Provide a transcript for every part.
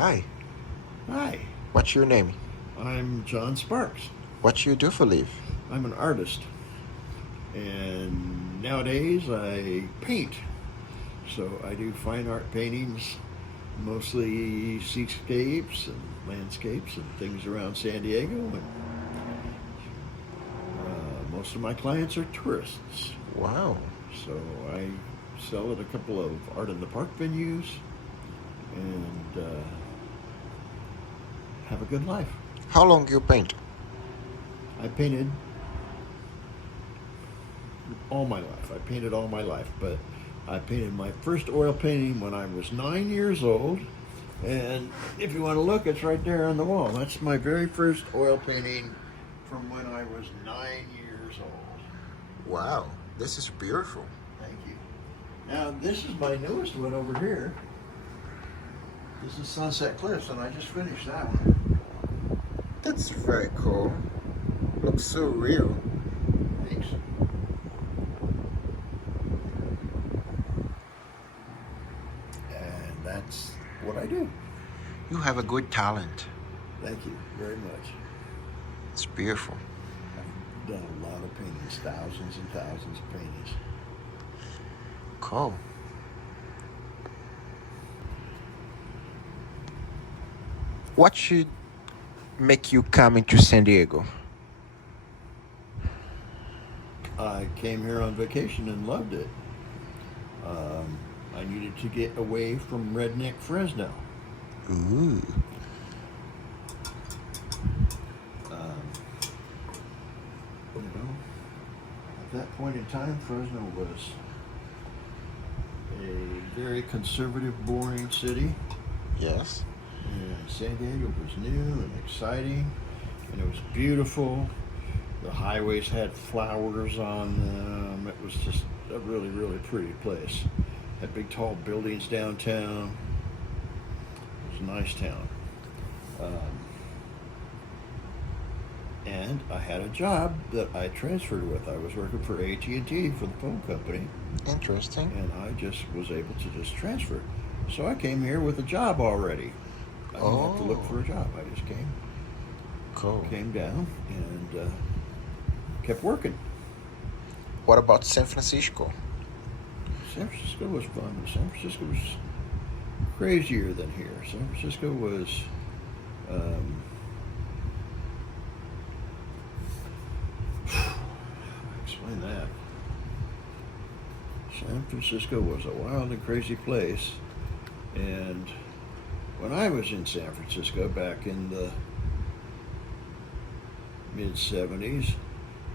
Hi, Hi, what's your name? I'm John Sparks. What you do for live? I'm an artist, and nowadays I paint. So I do fine art paintings, mostly seascapes and landscapes and things around San Diego. And most of my clients are tourists. Wow. So I sell at a couple of art in the park venues and have a good life. How long you paint? I painted all my life. I painted all my life, but I painted my first oil painting when I was 9 years old. And if you want to look, it's right there on the wall. That's my very first oil painting from when I was 9 years old. Wow, this is beautiful. Thank you. Now, this is my newest one over here. This is Sunset Cliffs, and I just finished that one. That's very cool. Looks so real. Thanks. And that's what I do. You have a good talent. Thank you very much. It's beautiful. I've done a lot of paintings, thousands and thousands of paintings. Cool. What should make you come into San Diego? I came here on vacation and loved it. I needed to get away from redneck Fresno. Ooh. Um, at that point in time, Fresno was a very conservative, boring city. Yes. And San Diego was new and exciting, and it was beautiful. The highways had flowers on them. It was just a really, really pretty place. Had big, tall buildings downtown. It was a nice town. And I had a job that I transferred with. I was working for AT&T for the phone company, Interesting. and I just was able to just transfer. So I came here with a job already. I didn't have to look for a job. I just Cool. came down and kept working. What about San Francisco? San Francisco was fun. San Francisco was crazier than here. San Francisco was explain that. San Francisco was a wild and crazy place, and when I was in San Francisco back in the mid 70s,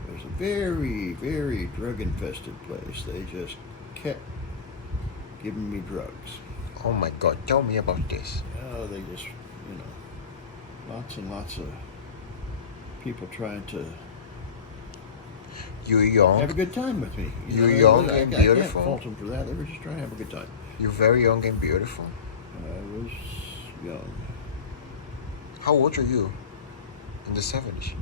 it was a very, very drug infested place. They just kept giving me drugs. Oh my God, tell me about this. They just, lots and lots of people trying to You're have a young. good time with me. You're young I and can't beautiful. fault them for that. They were just trying to have a good time. You're very young and beautiful. I was young. How old are you? In the 70s?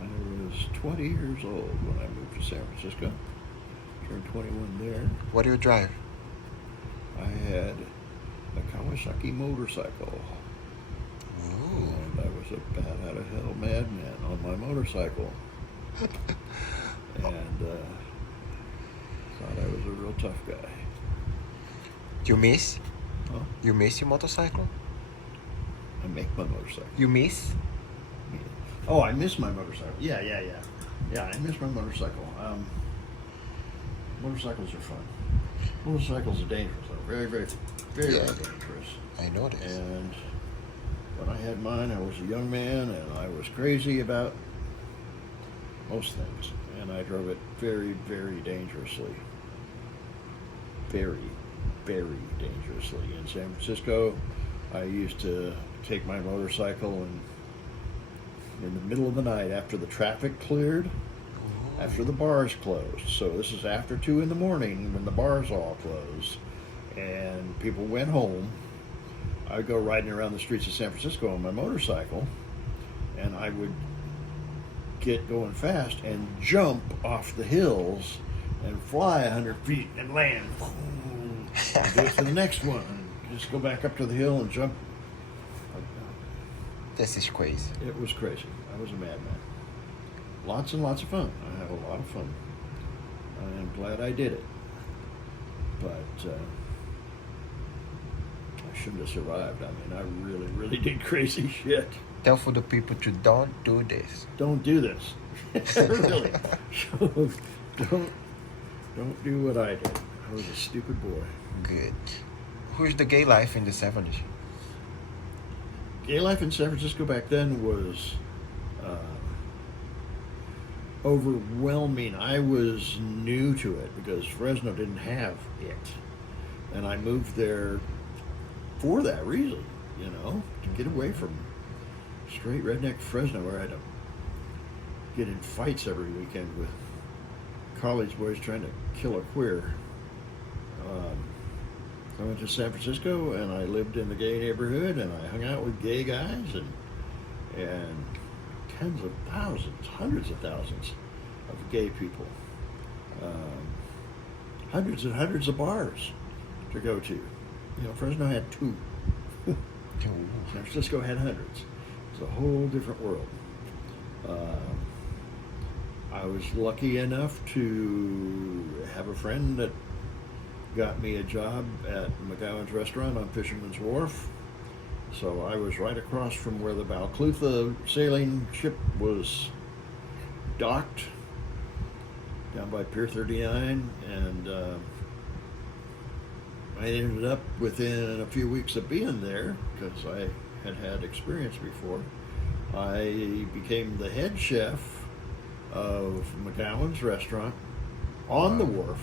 I was 20 years old when I moved to San Francisco. Turned 21 there. What do you drive? I had a Kawasaki motorcycle. Ooh. And I was a bat out of hell madman on my motorcycle. And thought I was a real tough guy. You miss? Huh? You miss your motorcycle? I make my motorcycle. You miss? Oh, I miss my motorcycle. Yeah. Yeah, I miss my motorcycle. Motorcycles are fun. Motorcycles are dangerous, though. Very, very, very Yeah. dangerous. I know this. And when I had mine, I was a young man, and I was crazy about most things. And I drove it very, very dangerously. Very, very dangerously. In San Francisco, I used to take my motorcycle and in the middle of the night after the traffic cleared, after the bars closed. So this is after 2 in the morning when the bars all closed and people went home. I would go riding around the streets of San Francisco on my motorcycle, and I would get going fast and jump off the hills and fly 100 feet and land. And do it to the next one. Just go back up to the hill and jump This is crazy. It was crazy. I was a madman. Lots and lots of fun. I had a lot of fun. I am glad I did it. But I shouldn't have survived. I mean, I really, really did crazy shit. Tell for the people to don't do this. Don't do this. Really. Don't do what I did. I was a stupid boy. Good. Who's the gay life in the 70s? Gay life in San Francisco back then was overwhelming. I was new to it because Fresno didn't have it. And I moved there for that reason, you know, to get away from straight redneck Fresno where I had to get in fights every weekend with college boys trying to kill a queer. I went to San Francisco and I lived in the gay neighborhood and I hung out with gay guys and tens of thousands, hundreds of thousands of gay people. Hundreds and hundreds of bars to go to. You know, Fresno had 2. San Francisco had hundreds. It's a whole different world. I was lucky enough to have a friend that got me a job at McGowan's restaurant on Fisherman's Wharf. So I was right across from where the Balclutha sailing ship was docked, down by Pier 39, and I ended up within a few weeks of being there, because I had had experience before. I became the head chef of McGowan's restaurant on the wharf,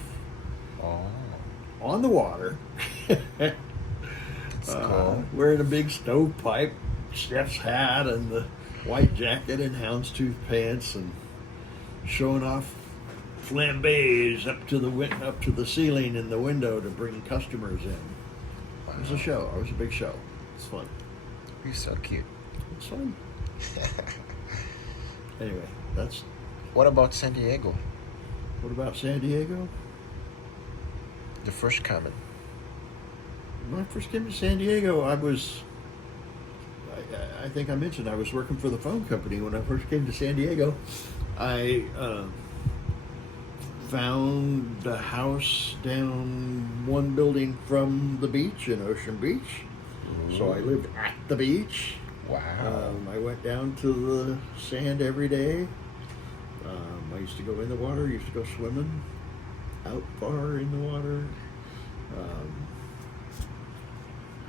on the water, cool. wearing a big stovepipe chef's hat and the white jacket and houndstooth pants, and showing off flambés up to the ceiling in the window to bring customers in. Wow. It was a show. It was a big show. It's fun. You're so cute. It's fun. Anyway, that's. What about San Diego? What about San Diego? The first comment. When I first came to San Diego, I think I mentioned I was working for the phone company when I first came to San Diego. I found a house down one building from the beach in Ocean Beach. So I lived at the beach. Wow. I went down to the sand every day. I used to go in the water, used to go swimming out far in the water.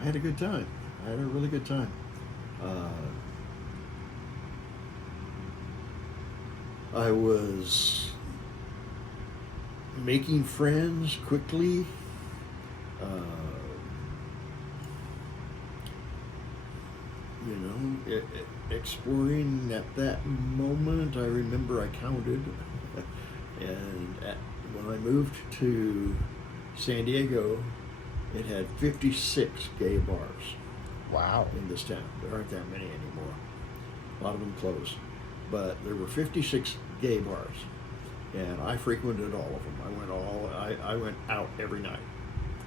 I had a good time. I had a really good time. I was making friends quickly. You know, exploring at that moment. I remember I counted, and when I moved to San Diego, it had 56 gay bars. Wow. In this town. There aren't that many anymore. A lot of them closed. But there were 56 gay bars, and I frequented all of them. I went out every night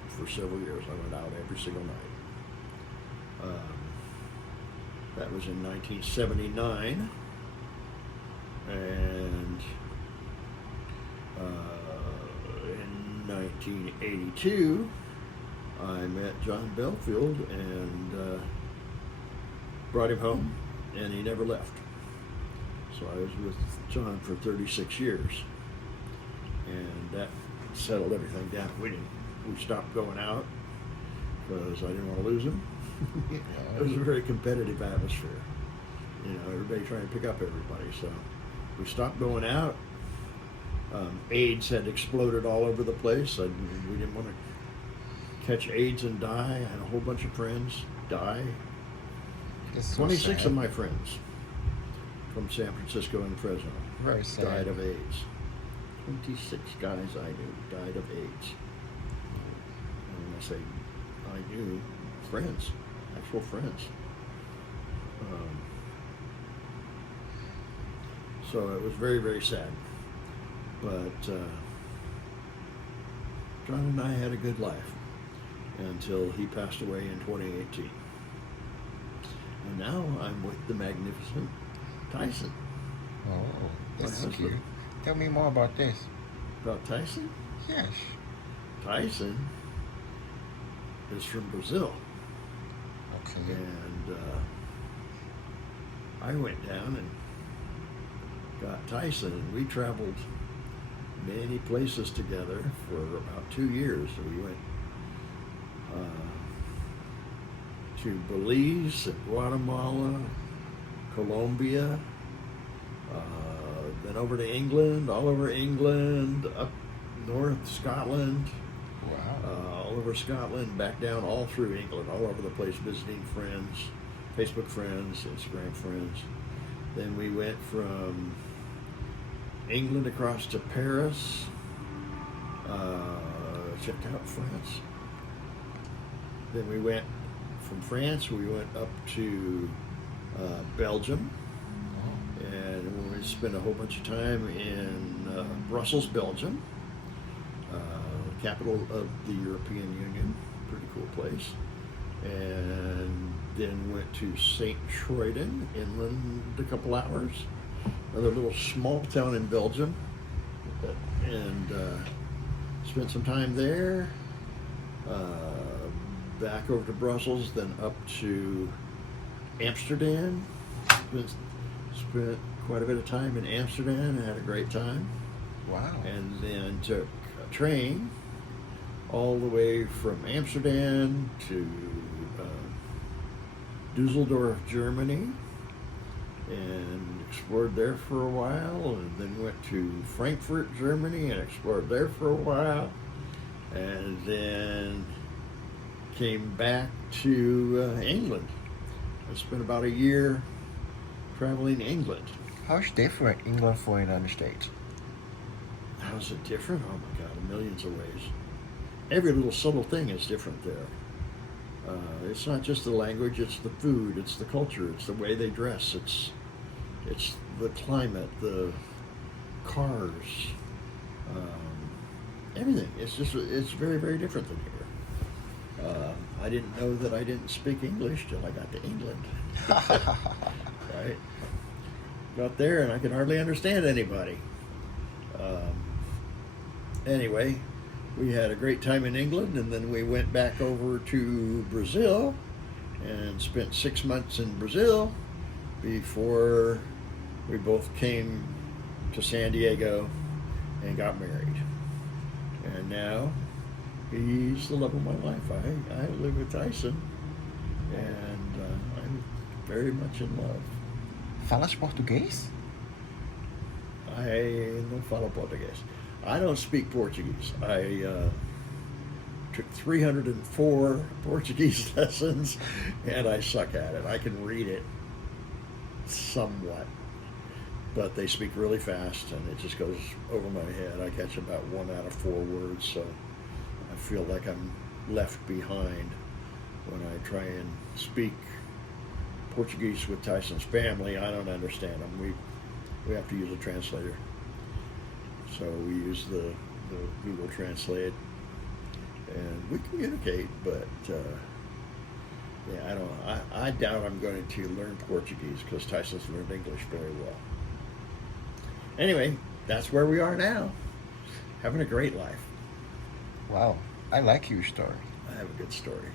for several years. I went out every single night. That was in 1979, and in 1982, I met John Belfield and brought him home, and he never left. So I was with John for 36 years, and that settled everything down. We stopped going out because I didn't want to lose him. It was a very competitive atmosphere. You know, everybody trying to pick up everybody. So we stopped going out. AIDS had exploded all over the place. We didn't want to catch AIDS and die. I had a whole bunch of friends die. 26 of my friends from San Francisco and Fresno Very sad. died of AIDS. 26 guys I knew died of AIDS. And when I say I knew, friends, actual friends. So it was very, very sad. But John and I had a good life until he passed away in 2018. And now I'm with the magnificent Tyson. Oh, that's My cute. husband. Tell me more about this. About Tyson? Yes. Tyson is from Brazil. Okay. And I went down and got Tyson, and we traveled many places together for about 2 years. So we went to Belize, and Guatemala, Colombia, then over to England, all over England, up north Scotland, Wow. all over Scotland, back down all through England, all over the place, visiting friends, Facebook friends, Instagram friends. Then we went from England across to Paris, checked out France. Then we went from France, we went up to Belgium, and we spent a whole bunch of time in Brussels, Belgium, capital of the European Union, pretty cool place. And then went to St. Troiden, inland a couple hours, another little small town in Belgium, and spent some time there. Back over to Brussels, then up to Amsterdam. Spent quite a bit of time in Amsterdam and had a great time. Wow. And then took a train all the way from Amsterdam to Dusseldorf, Germany, and explored there for a while, and then went to Frankfurt, Germany, and explored there for a while, and then came back to England. I spent about a year traveling England. How's different England from United States? How's it different? Oh my God, in millions of ways. Every little subtle thing is different there. It's not just the language, it's the food, it's the culture, it's the way they dress, it's the climate, the cars, everything. It's very, very different than here. I didn't know that I didn't speak English till I got to England. Right? Got there and I could hardly understand anybody. Anyway, we had a great time in England, and then we went back over to Brazil and spent 6 months in Brazil before we both came to San Diego and got married. And now he's the love of my life. I live with Tyson, and I'm very much in love. Falas português? I não falo português. I don't speak Portuguese. I took 304 Portuguese lessons, and I suck at it. I can read it somewhat, but they speak really fast, and it just goes over my head. I catch about 1 out of 4 words, so I feel like I'm left behind when I try and speak Portuguese with Tyson's family. I don't understand them. We have to use a translator. So we use the Google Translate, and we communicate. But yeah, I doubt I'm going to learn Portuguese because Tyson's learned English very well. Anyway, that's where we are now, having a great life. Wow, I like your story. I have a good story.